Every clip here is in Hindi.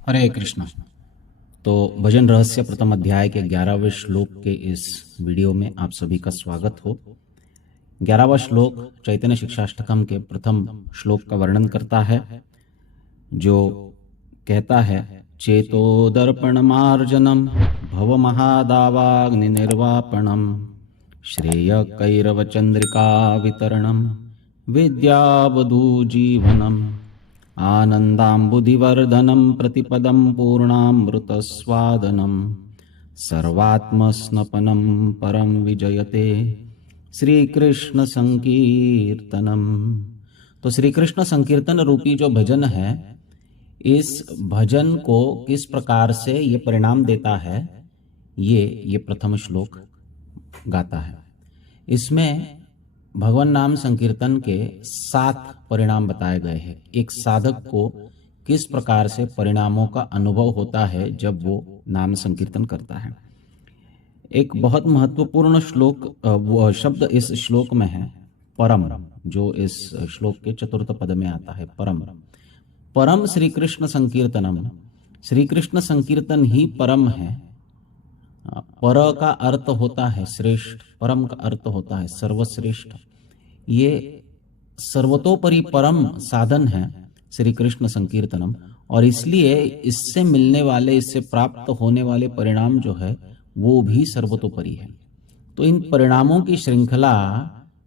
हरे कृष्ण। तो भजन रहस्य प्रथम अध्याय के 11वें श्लोक के इस वीडियो में आप सभी का स्वागत हो। 11वां श्लोक चैतन्य शिक्षाष्टकम के प्रथम श्लोक का वर्णन करता है, जो कहता है, चेतो दर्पण मार्जनम भव महादावाग्नि निर्वापणम श्रेय कैरव चंद्रिका वितरणम विद्यावधू जीवनम आनन्दाम्बुधिवर्धनं प्रतिपदं पूर्णामृतस्वादनं सर्वात्मस्नपनं परं विजयते श्री कृष्ण संकीर्तनम। तो श्री कृष्ण संकीर्तन रूपी जो भजन है, इस भजन को किस प्रकार से ये परिणाम देता है, ये प्रथम श्लोक गाता है। इसमें भगवान नाम संकीर्तन के 7 परिणाम बताए गए हैं। एक साधक को किस प्रकार से परिणामों का अनुभव होता है जब वो नाम संकीर्तन करता है। एक बहुत महत्वपूर्ण शब्द इस श्लोक में है परम, जो इस श्लोक के 4th पद में आता है। परम श्री कृष्ण संकीर्तनम। श्री कृष्ण संकीर्तन ही परम है। पर का अर्थ होता है श्रेष्ठ, परम का अर्थ होता है सर्वश्रेष्ठ। ये सर्वतोपरि परम साधन है श्री कृष्ण संकीर्तनम, और इसलिए इससे मिलने वाले, इससे प्राप्त होने वाले परिणाम जो है वो भी सर्वतोपरि है। तो इन परिणामों की श्रृंखला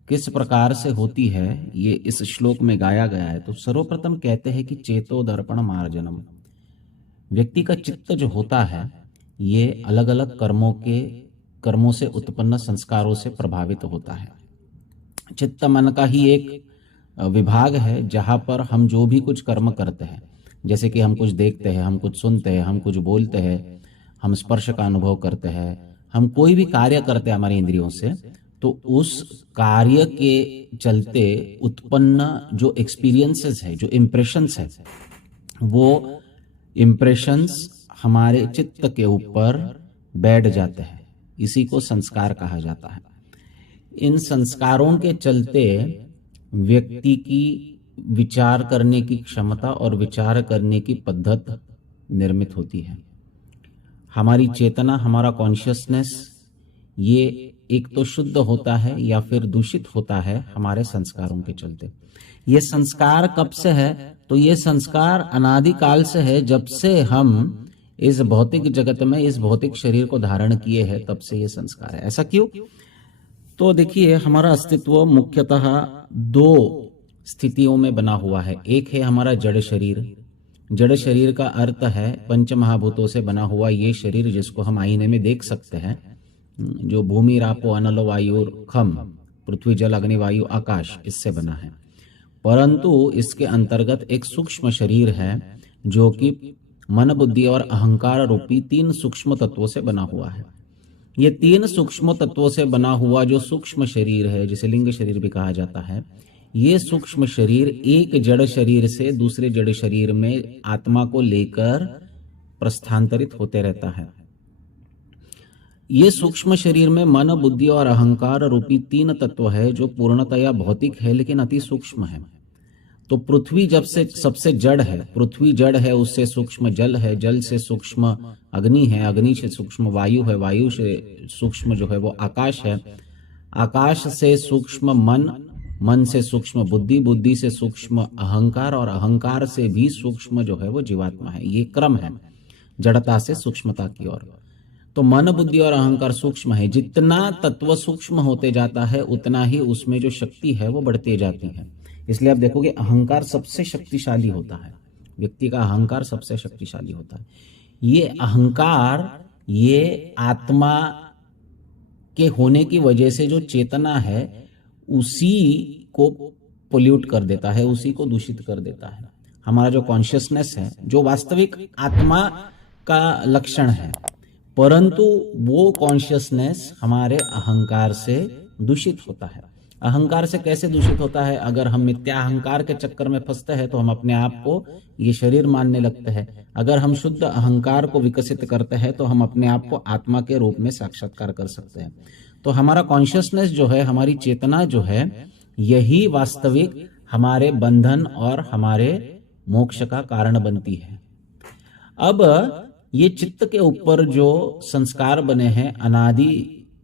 किस प्रकार से होती है, ये इस श्लोक में गाया गया है। तो सर्वप्रथम कहते हैं कि चेतो दर्पण मार्जनम। व्यक्ति का चित्त जो होता है, ये अलग अलग कर्मों से उत्पन्न संस्कारों से प्रभावित होता है। चित्त मन का ही एक विभाग है जहां पर हम जो भी कुछ कर्म करते हैं, जैसे कि हम कुछ देखते हैं, हम कुछ सुनते हैं, हम कुछ बोलते हैं, हम स्पर्श का अनुभव करते हैं, हम कोई भी कार्य करते हैं हमारी इंद्रियों से, तो उस कार्य के चलते उत्पन्न जो एक्सपीरियंसेस है, जो इम्प्रेशंस है, वो इम्प्रेशंस हमारे चित्त के ऊपर बैठ जाते हैं। इसी को संस्कार कहा जाता है। इन संस्कारों के चलते व्यक्ति की विचार करने की क्षमता और विचार करने की पद्धत निर्मित होती है। हमारी चेतना, हमारा कॉन्शियसनेस, ये एक तो शुद्ध होता है या फिर दूषित होता है हमारे संस्कारों के चलते। ये संस्कार कब से है? तो ये संस्कार अनादिकाल से है। जब से हम इस भौतिक जगत में, इस भौतिक शरीर को धारण किए हैं, तब से ये संस्कार है। ऐसा क्यों? तो देखिए, हमारा अस्तित्व मुख्यतः 2 स्थितियों में बना हुआ है। एक है हमारा जड़ शरीर। जड़ शरीर का अर्थ है पंच महाभूतों से बना हुआ ये शरीर, जिसको हम आईने में देख सकते हैं, जो भूमि, रापो, अनल, वायु, खम, पृथ्वी, जल, अग्नि, वायु, आकाश, इससे बना है। परंतु इसके अंतर्गत एक सूक्ष्म शरीर है जो कि मन, बुद्धि और अहंकार रूपी 3 सूक्ष्म तत्वों से बना हुआ है। ये 3 सूक्ष्म तत्वों से बना हुआ जो सूक्ष्म शरीर है, जिसे लिंग शरीर भी कहा जाता है, ये सूक्ष्म शरीर एक जड़ शरीर से दूसरे जड़ शरीर में आत्मा को लेकर प्रस्थांतरित होते रहता है। ये सूक्ष्म शरीर में मन, बुद्धि और अहंकार रूपी 3 तत्व है, जो पूर्णतया भौतिक है लेकिन अति सूक्ष्म है। तो पृथ्वी जब से सबसे जड़ है, पृथ्वी जड़ है, उससे सूक्ष्म जल है, जल से सूक्ष्म अग्नि है, अग्नि से सूक्ष्म वायु है, वायु से सूक्ष्म जो है वो आकाश है, आकाश से सूक्ष्म मन, मन से सूक्ष्म बुद्धि, बुद्धि से सूक्ष्म अहंकार, और अहंकार से भी सूक्ष्म जो है वो जीवात्मा है। ये क्रम है जड़ता से सूक्ष्मता की ओर। तो मन, बुद्धि और अहंकार सूक्ष्म है। जितना तत्व सूक्ष्म होते जाता है, उतना ही उसमें जो शक्ति है वो बढ़ती जाती है। इसलिए आप देखोगे अहंकार सबसे शक्तिशाली होता है। व्यक्ति का अहंकार सबसे शक्तिशाली होता है। ये अहंकार, ये आत्मा के होने की वजह से जो चेतना है, उसी को पोल्यूट कर देता है, उसी को दूषित कर देता है। हमारा जो कॉन्शियसनेस है, जो वास्तविक आत्मा का लक्षण है, परंतु वो कॉन्शियसनेस हमारे अहंकार से दूषित होता है। अहंकार से कैसे दूषित होता है? अगर हम मिथ्या अहंकार के चक्कर में फंसते हैं तो हम अपने आप को ये शरीर मानने लगते हैं। अगर हम शुद्ध अहंकार को विकसित करते हैं तो हम अपने आप को आत्मा के रूप में साक्षात्कार कर सकते हैं। तो हमारा कॉन्शियसनेस जो है, हमारी चेतना जो है, यही वास्तविक हमारे बंधन और हमारे मोक्ष का कारण बनती है। अब ये चित्त के ऊपर जो संस्कार बने हैं अनादि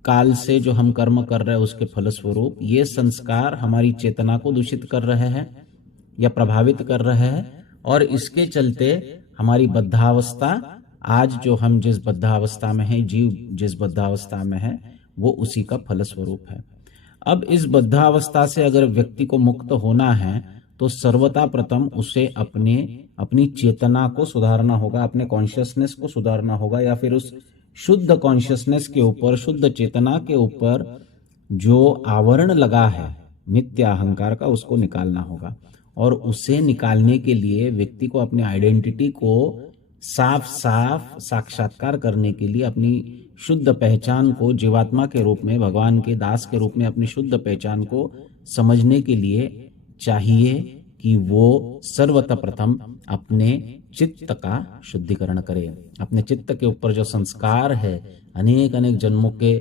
काल से, जो हम कर्म कर रहे हैं उसके फलस्वरूप, ये संस्कार हमारी चेतना को दूषित कर रहे हैं या प्रभावित कर रहे हैं, और इसके चलते हमारी बद्धावस्था, आज जो हम जिस बद्धावस्था में हैं, जीव जिस बद्धावस्था में है, वो उसी का फलस्वरूप है। अब इस बद्धावस्था से अगर व्यक्ति को मुक्त होना है तो सर्वथा प्रथम उसे अपनी चेतना को सुधारना होगा, अपने कॉन्शियसनेस को सुधारना होगा, या फिर उस शुद्ध कॉन्शियसनेस के ऊपर, शुद्ध चेतना के ऊपर जो आवरण लगा है मिथ्या अहंकार का, उसको निकालना होगा। और उसे निकालने के लिए व्यक्ति को अपनी आइडेंटिटी को साफ साफ साक्षात्कार करने के लिए, अपनी शुद्ध पहचान को जीवात्मा के रूप में, भगवान के दास के रूप में अपनी शुद्ध पहचान को समझने के लिए चाहिए कि वो सर्वप्रथम अपने चित्त का शुद्धिकरण करे। अपने चित्त के ऊपर जो संस्कार है अनेक अनेक जन्मों के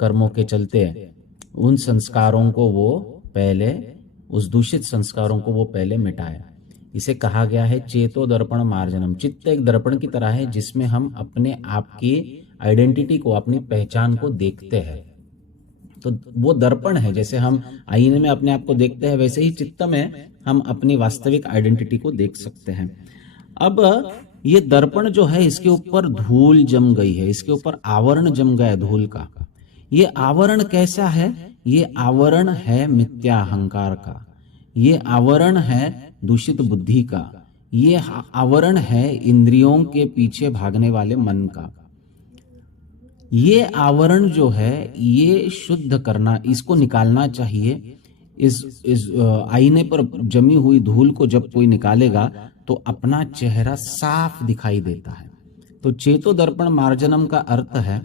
कर्मों के चलते, उन संस्कारों को वो पहले, उस दूषित संस्कारों को वो पहले मिटाए। इसे कहा गया है चेतो दर्पण मार्जनम। चित्त एक दर्पण की तरह है जिसमें हम अपने आप की आइडेंटिटी को, अपनी पहचान को देखते हैं। तो वो दर्पण है, जैसे हम आईने में अपने आप को देखते हैं, वैसे ही चित्त में हम अपनी वास्तविक आइडेंटिटी को देख सकते हैं। अब ये दर्पण जो है, इसके ऊपर धूल जम गई है, इसके ऊपर आवरण जम गया धूल का। ये आवरण कैसा है? ये आवरण है मिथ्या अहंकार का, ये आवरण है दूषित बुद्धि का, ये आवरण है इंद्रियों के पीछे भागने वाले मन का। ये आवरण जो है, ये शुद्ध करना, इसको निकालना चाहिए। इस आईने पर जमी हुई धूल को जब कोई निकालेगा तो अपना चेहरा साफ दिखाई देता है। तो चेतो दर्पण मार्जनम का अर्थ है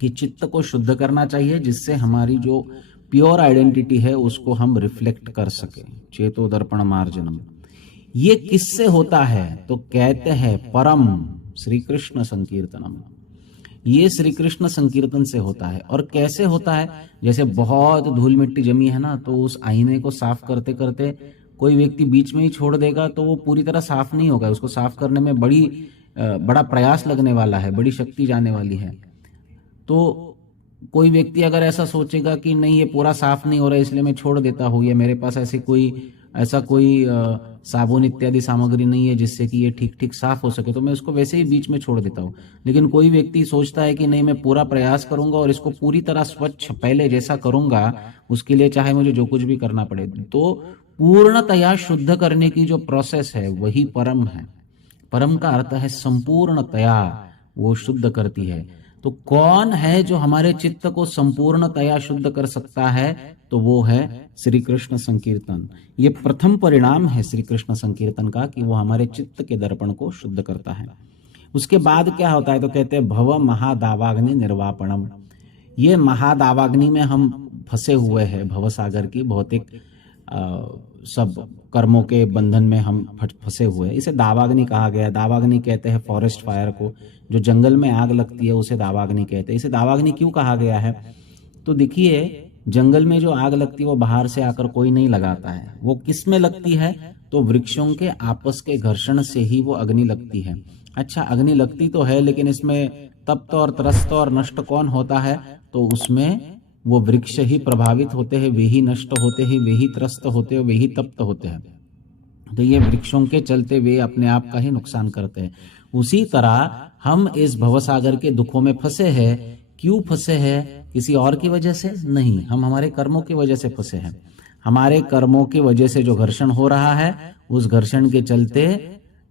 कि चित्त को शुद्ध करना चाहिए, जिससे हमारी जो प्योर आइडेंटिटी है उसको हम रिफ्लेक्ट कर सके। चेतो दर्पण मार्जनम ये किससे होता है? तो कहते हैं परम श्री कृष्ण संकीर्तनम। ये श्री कृष्ण संकीर्तन से होता है। और कैसे होता है? जैसे बहुत धूल मिट्टी जमी है ना, तो उस आईने को साफ करते करते कोई व्यक्ति बीच में ही छोड़ देगा तो वो पूरी तरह साफ नहीं होगा। उसको साफ करने में बड़ा प्रयास लगने वाला है, बड़ी शक्ति जाने वाली है। तो कोई व्यक्ति अगर ऐसा सोचेगा कि नहीं ये पूरा साफ नहीं हो रहा है इसलिए मैं छोड़ देता हूँ, या मेरे पास ऐसा कोई साबुन इत्यादि सामग्री नहीं है जिससे कि ये ठीक ठीक साफ हो सके, तो मैं उसको वैसे ही बीच में छोड़ देता हूँ। लेकिन कोई व्यक्ति सोचता है कि नहीं मैं पूरा प्रयास करूंगा और इसको पूरी तरह स्वच्छ पहले जैसा करूंगा, उसके लिए चाहे मुझे जो कुछ भी करना पड़े। तो पूर्णतया शुद्ध करने की जो प्रोसेस है वही परम है। परम का अर्थ है संपूर्णतया वो शुद्ध करती है। तो कौन है जो हमारे चित्त को संपूर्णतया शुद्ध कर सकता है? तो वो है श्री कृष्ण संकीर्तन। ये प्रथम परिणाम है श्री कृष्ण संकीर्तन का कि वो हमारे चित्त के दर्पण को शुद्ध करता है। उसके बाद क्या होता है? तो कहते हैं भव महादावाग्नि निर्वापणम। ये महादावाग्नि में हम फंसे हुए हैं, भव सागर की भौतिक सब कर्मों के बंधन में हम फंसे हुए हैं। इसे दावाग्नि कहा गया है। दावाग्नि कहते हैं फॉरेस्ट फायर को, जो जंगल में आग लगती है उसे दावाग्नि कहते हैं। इसे दावाग्नि क्यों कहा गया है? तो देखिए, जंगल में जो आग लगती है वो बाहर से आकर कोई नहीं लगाता है। वो किस में लगती है? तो वृक्षों के आपस के घर्षण से ही वो अग्नि लगती है। अच्छा, अग्नि लगती तो है, लेकिन इसमें तप्त और त्रस्त और नष्ट कौन होता है? तो उसमें वो वृक्ष ही प्रभावित होते हैं, वे ही नष्ट होते हैं, वे ही त्रस्त होते हैं, वे ही तप्त होते हैं। तो ये वृक्षों के चलते वे अपने आप का ही नुकसान करते हैं। उसी तरह हम इस भवसागर के दुखों में फंसे हैं। क्यों फंसे हैं? किसी और की वजह से नहीं, हम हमारे कर्मों की वजह से फंसे हैं। हमारे कर्मों की वजह से जो घर्षण हो रहा है, उस घर्षण के चलते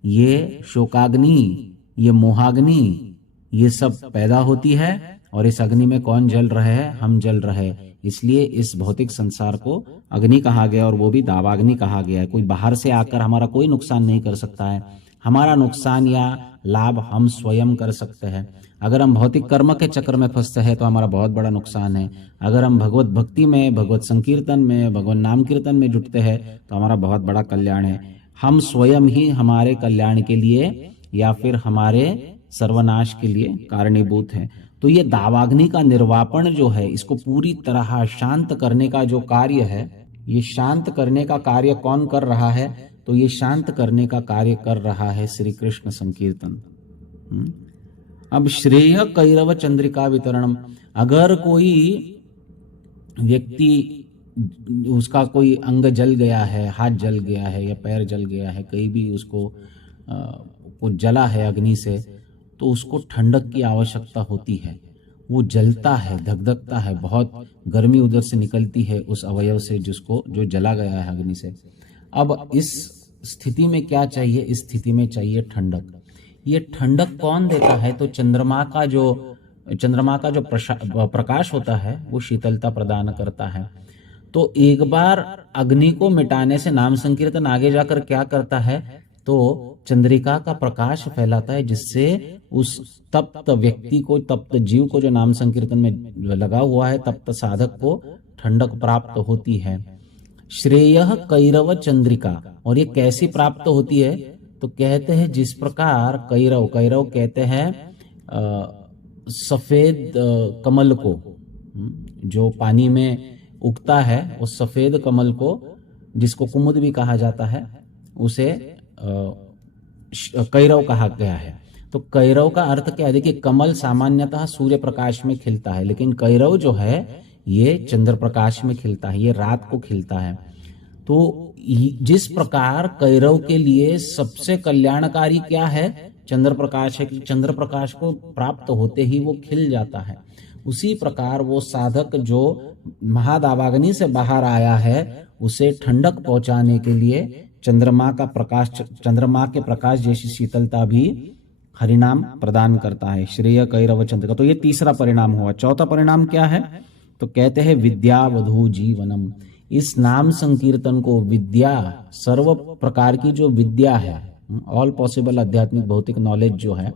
ये शोकाग्नि, ये मोहाग्नि, ये सब पैदा होती है। और इस अग्नि में कौन जल रहे हैं? हम जल रहे हैं। इसलिए इस भौतिक संसार को अग्नि कहा गया, और वो भी दावाग्नि कहा गया है। कोई बाहर से आकर हमारा कोई नुकसान नहीं कर सकता है। हमारा नुकसान या लाभ हम स्वयं कर सकते हैं। अगर हम भौतिक कर्म के चक्र में फंसते हैं तो हमारा बहुत बड़ा नुकसान है। अगर हम भगवत भक्ति में, भगवत संकीर्तन में, भगवत नाम कीर्तन में जुटते हैं तो हमारा बहुत बड़ा कल्याण है। हम स्वयं ही हमारे कल्याण के लिए या फिर हमारे सर्वनाश के लिए कारणीभूत हैं। तो ये दावाग्नि का निर्वापण जो है, इसको पूरी तरह शांत करने का जो कार्य है, ये शांत करने का कार्य कौन कर रहा है? तो ये शांत करने का कार्य कर रहा है श्री कृष्ण संकीर्तन। अब श्रेय कैरव चंद्रिका वितरणम, अगर कोई व्यक्ति उसका कोई अंग जल गया है, हाथ जल गया है या पैर जल गया है, कहीं भी उसको कुछ जला है अग्नि से, तो उसको ठंडक की आवश्यकता होती है। वो जलता है, धकधकता है, बहुत गर्मी उधर से निकलती है उस अवयव से जिसको जो जला गया है अग्नि से। अब इस स्थिति में क्या चाहिए? इस स्थिति में चाहिए ठंडक। ये ठंडक कौन देता है? तो चंद्रमा का जो प्रकाश होता है वो शीतलता प्रदान करता है। तो एक बार अग्नि को मिटाने से नाम संकीर्तन आगे जाकर क्या करता है? तो चंद्रिका का प्रकाश फैलाता है, जिससे उस तप्त व्यक्ति को, तप्त जीव को, जो नाम संकीर्तन में लगा हुआ है, तप्त साधक को ठंडक प्राप्त होती है। श्रेय कैरव चंद्रिका, और ये कैसी प्राप्त होती है? तो कहते हैं जिस प्रकार कैरव कहते हैं सफेद कमल को, जो पानी में उगता है, उस सफेद कमल को, जिसको कुमुद भी कहा जाता है, उसे कैरव कहा गया है। तो कैरव का अर्थ क्या है? देखिए, कमल सामान्यतः सूर्य प्रकाश में खिलता है, लेकिन कैरव जो है ये चंद्र प्रकाश में खिलता है, ये रात को खिलता है। तो जिस प्रकार कैरव के लिए सबसे कल्याणकारी क्या है? चंद्र प्रकाश है, कि चंद्र प्रकाश को प्राप्त होते ही वो खिल जाता है। उसी प्रकार वो साधक जो महादावाग्नि से बाहर आया है, उसे ठंडक पहुंचाने के लिए चंद्रमा के प्रकाश जैसी शीतलता भी हरिनाम प्रदान करता है। श्रेय कैरव चंद्रिका, तो ये तीसरा परिणाम हुआ। चौथा परिणाम क्या है? तो कहते हैं विद्यावधू जीवनम। इस नाम संकीर्तन को, विद्या, सर्व प्रकार की जो विद्या है, ऑल पॉसिबल आध्यात्मिक भौतिक नॉलेज जो है,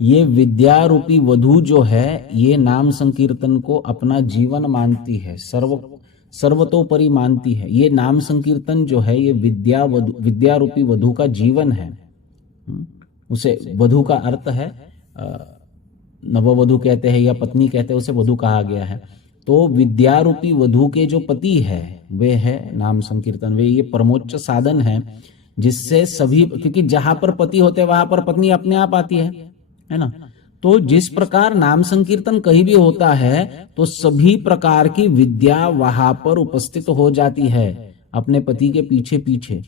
ये विद्या रूपी वधु जो है, ये नाम संकीर्तन को अपना जीवन मानती है, सर्वतोपरि मानती है। ये नाम संकीर्तन जो है, ये विद्या रूपी वधु का जीवन है। उसे वधु का अर्थ है, नववधु कहते हैं या पत्नी कहते हैं, उसे वधु कहा गया है। तो विद्या रूपी वधु के जो पति है वे है नाम संकीर्तन, वे ये परमोच्च साधन है, जिससे सभी, क्योंकि जहां पर पति होते वहां पर पत्नी अपने आप आती है ना। तो जिस प्रकार नाम संकीर्तन कहीं भी होता है, तो सभी प्रकार की विद्या वहां पर उपस्थित हो जाती है अपने पति के पीछे पीछे।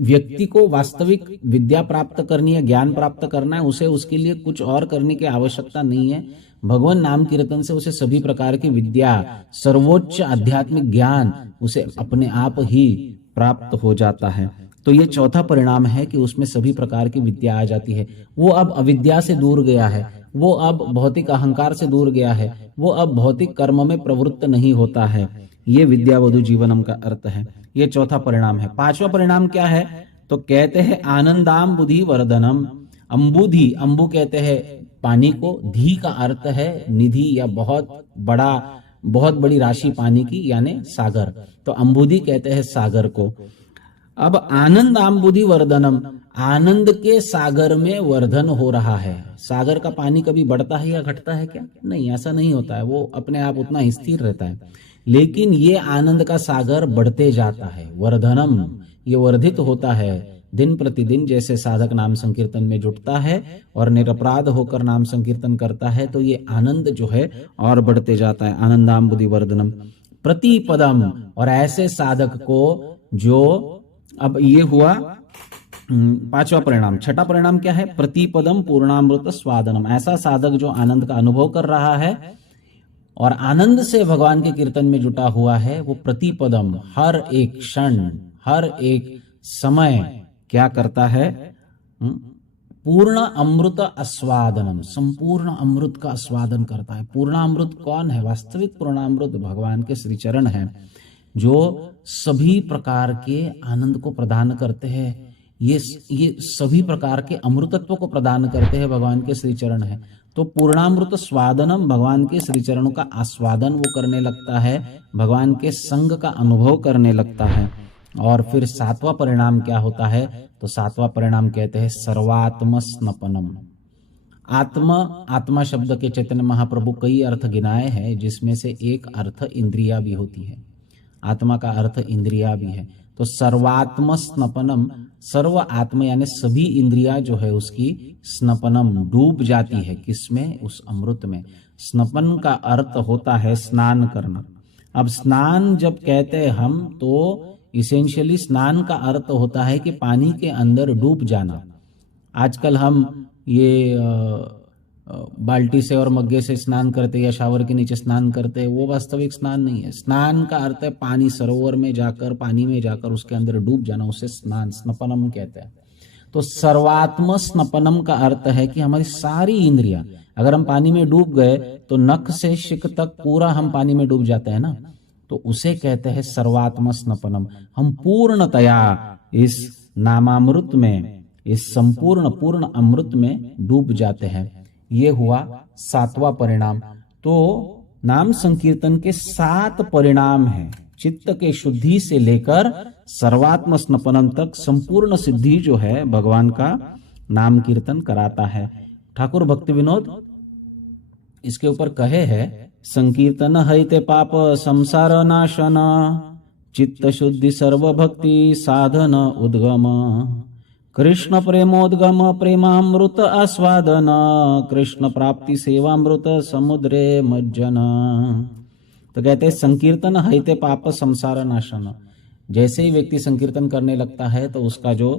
व्यक्ति को वास्तविक विद्या प्राप्त करनी है, ज्ञान प्राप्त करना है, उसे उसके लिए कुछ और करने की आवश्यकता नहीं है। भगवान नाम कीर्तन से उसे सभी प्रकार की विद्या, सर्वोच्च आध्यात्मिक ज्ञान उसे अपने आप ही प्राप्त हो जाता है। तो ये चौथा परिणाम है कि उसमें सभी प्रकार की विद्या आ जाती है। वो अब अविद्या से दूर गया है, वो अब भौतिक अहंकार से दूर गया है, वो अब भौतिक कर्म में प्रवृत्त नहीं होता है। ये विद्यावधु जीवनम का अर्थ है। ये चौथा परिणाम है। पांचवा परिणाम क्या है? तो कहते हैं आनंदाम बुद्धि वर्धनम। अंबुधि, अंबु कहते हैं पानी को, धी का अर्थ है निधि या बहुत बड़ी राशि पानी की, यानी सागर। तो अंबुधि कहते हैं सागर को। अब आनंदाम्बुधि वर्धनम, आनंद के सागर में वर्धन हो रहा है। सागर का पानी कभी बढ़ता है या घटता है क्या? नहीं, ऐसा नहीं होता है, वो अपने आप उतना स्थिर रहता है। लेकिन ये आनंद का सागर बढ़ते जाता है, वर्धनम, ये वर्धित होता है दिन प्रतिदिन। जैसे साधक नाम संकीर्तन में जुटता है और निरपराध होकर नाम संकीर्तन करता है, तो ये आनंद जो है और बढ़ते जाता है। आनंदाम्बुधि वर्धनम प्रतिपदम, और ऐसे साधक को जो, अब ये हुआ पांचवा परिणाम। छठा परिणाम क्या है? प्रतिपदम पूर्णामृत स्वादनम। ऐसा साधक जो आनंद का अनुभव कर रहा है और आनंद से भगवान के कीर्तन में जुटा हुआ है, वो प्रतिपदम, हर एक क्षण, हर एक समय क्या करता है? पूर्ण अमृत आस्वादनम, संपूर्ण अमृत का आस्वादन करता है। पूर्णामृत कौन है? वास्तविक पूर्णामृत भगवान के श्री चरण है, जो सभी प्रकार के आनंद को प्रदान करते हैं। ये सभी प्रकार के अमृतत्व को प्रदान करते हैं, भगवान के श्री चरण है। तो पूर्णामृत स्वादनम, भगवान के श्री चरणों का आस्वादन वो करने लगता है, भगवान के संग का अनुभव करने लगता है। और फिर सातवां परिणाम क्या होता है? तो सातवां परिणाम कहते हैं सर्वात्म स्नपनम। आत्मा शब्द के चैतन्य महाप्रभु कई अर्थ गिनाए हैं, जिसमें से एक अर्थ इंद्रिया भी होती है। आत्मा का अर्थ इंद्रिया भी है। तो सर्वात्म स्नपनम, सर्व आत्मा यानी सभी इंद्रियां जो है उसकी स्नपनम डूब जाती है, किसमें? उस अमृत में। स्नपन का अर्थ होता है स्नान करना। अब स्नान जब कहते हैं हम, तो इसेंशियली स्नान का अर्थ होता है कि पानी के अंदर डूब जाना। आजकल हम ये बाल्टी से और मग्गे से स्नान करते या शावर के नीचे स्नान करते हैं, वो वास्तविक स्नान नहीं है। स्नान का अर्थ है पानी, सरोवर में जाकर, पानी में जाकर उसके अंदर डूब जाना, उसे स्नान, स्नपनम कहते हैं। तो सर्वात्म स्नपनम का अर्थ है कि हमारी सारी इंद्रियां, अगर हम पानी में डूब गए तो नख से शिक तक पूरा हम पानी में डूब जाते हैं ना, तो उसे कहते हैं सर्वात्म स्नपनम। हम पूर्णतया इस नामामृत में, इस संपूर्ण पूर्ण अमृत में डूब जाते हैं। ये हुआ 7वां परिणाम। तो नाम संकीर्तन के 7 परिणाम हैं। चित्त के शुद्धि से लेकर सर्वात्म स्नपनम तक संपूर्ण सिद्धि जो है भगवान का नाम कीर्तन कराता है। ठाकुर भक्ति विनोद इसके ऊपर कहे है, संकीर्तन हईते पाप संसार नाशन, चित्त शुद्धि सर्व भक्ति साधन उद्गम, कृष्ण प्रेमोद्गम प्रेमामृत आस्वादन, कृष्ण प्राप्ति सेवामृत समुद्रे मज्जन। तो कहते हैं संकीर्तन हईते पाप संसार नाशन। जैसे ही व्यक्ति संकीर्तन करने लगता है तो उसका जो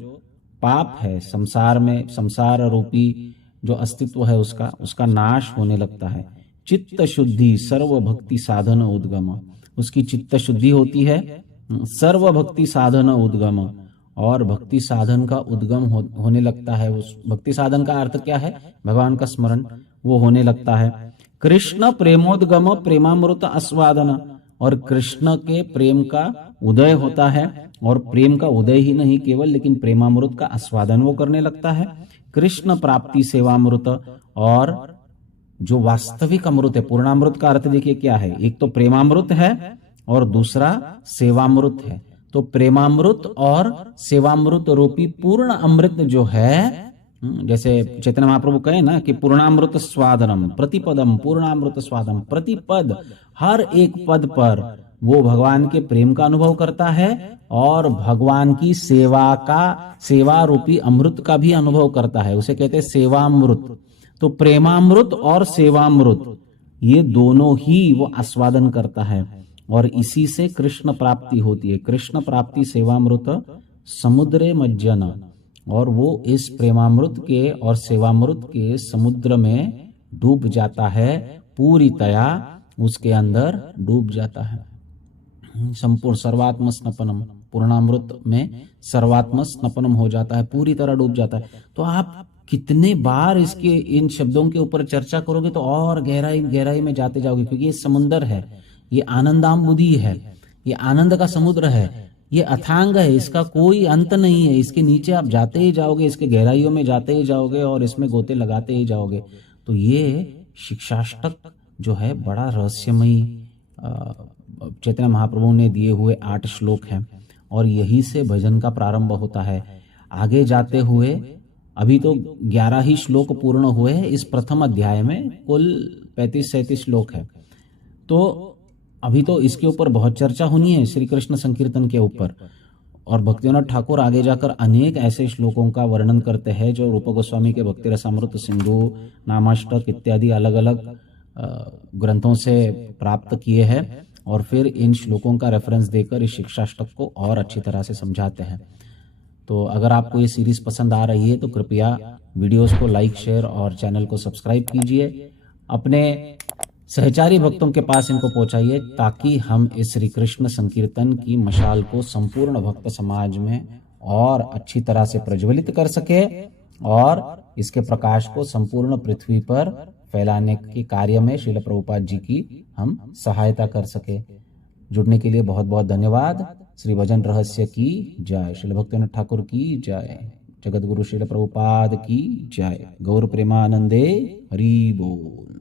पाप है संसार में, संसार रूपी जो अस्तित्व है उसका नाश होने लगता है। चित्त शुद्धि सर्व भक्ति साधन उद्गम, उसकी चित्त शुद्धि होती है, सर्व भक्ति साधन उद्गम, और भक्ति साधन का उद्गम होने लगता है। उस भक्ति साधन का अर्थ क्या है? भगवान का स्मरण, वो होने लगता है। कृष्ण प्रेमोद्गम प्रेमामृत आस्वादन, और कृष्ण के प्रेम का उदय होता है, और प्रेम का उदय ही नहीं केवल, लेकिन प्रेमामृत का आस्वादन वो करने लगता है। कृष्ण प्राप्ति सेवामृत, और जो वास्तविक अमृत है, पूर्णामृत का अर्थ देखिए क्या है, एक तो प्रेमामृत है और दूसरा सेवामृत है। तो प्रेमामृत और सेवामृत रूपी पूर्ण अमृत जो है, जैसे चैतन्य महाप्रभु कहे ना कि पूर्णामृत स्वादनम प्रतिपदम पूर्णामृत स्वादम, प्रतिपद हर एक पद पर वो भगवान के प्रेम का अनुभव करता है और भगवान की सेवा रूपी अमृत का भी अनुभव करता है। उसे कहते हैं सेवामृत। तो प्रेमामृत और सेवामृत ये दोनों ही वो आस्वादन करता है, और इसी से कृष्ण प्राप्ति होती है। कृष्ण प्राप्ति सेवामृत समुद्रे मज्जन, और वो इस प्रेमामृत के और सेवामृत के समुद्र में डूब जाता है, पूरी तया उसके अंदर डूब जाता है। संपूर्ण सर्वात्म स्नपनम, पूर्णामृत में सर्वात्म स्नपनम हो जाता है, पूरी तरह डूब जाता है। तो आप कितने बार इसके इन शब्दों के ऊपर चर्चा करोगे तो और गहराई में जाते जाओगे, क्योंकि ये समुंदर है, ये आनंदाम्बुधि है, ये आनंद का समुद्र है, ये अथांग है, इसका कोई अंत नहीं है। इसके नीचे आप जाते ही जाओगे, इसके गहराइयों में जाते ही जाओगे और इसमें गोते लगाते ही जाओगे। तो ये शिक्षाष्टक जो है बड़ा रहस्यमयी चैतन्य महाप्रभु ने दिए हुए 8 श्लोक हैं, और यही से भजन का प्रारंभ होता है। आगे जाते हुए अभी तो 11 ही श्लोक पूर्ण हुए हैं इस प्रथम अध्याय में, कुल 35-37 श्लोक है। तो अभी तो इसके ऊपर बहुत चर्चा होनी है, श्री कृष्ण संकीर्तन के ऊपर। और भक्तिविनोद ठाकुर आगे जाकर अनेक ऐसे श्लोकों का वर्णन करते हैं जो रूप गोस्वामी के भक्ति रसामृत सिंधु, नामाष्टक इत्यादि अलग अलग ग्रंथों से प्राप्त किए हैं, और फिर इन श्लोकों का रेफरेंस देकर इस शिक्षाष्टक को और अच्छी तरह से समझाते हैं। तो अगर आपको ये सीरीज पसंद आ रही है तो कृपया वीडियोस को लाइक, शेयर और चैनल को सब्सक्राइब कीजिए। अपने सहचारी भक्तों के पास इनको पहुंचाइए, ताकि हम इस श्री कृष्ण संकीर्तन की मशाल को संपूर्ण भक्त समाज में और अच्छी तरह से प्रज्वलित कर सके, और इसके प्रकाश को संपूर्ण पृथ्वी पर फैलाने के कार्य में श्रील प्रभुपाद जी की हम सहायता कर सके। जुड़ने के लिए बहुत बहुत धन्यवाद। श्री भजन रहस्य की जय। श्रील भक्तिविनोद ठाकुर की जय। जगत गुरु श्रील प्रभुपाद की जय। गौर प्रेमानंदे हरि बोल।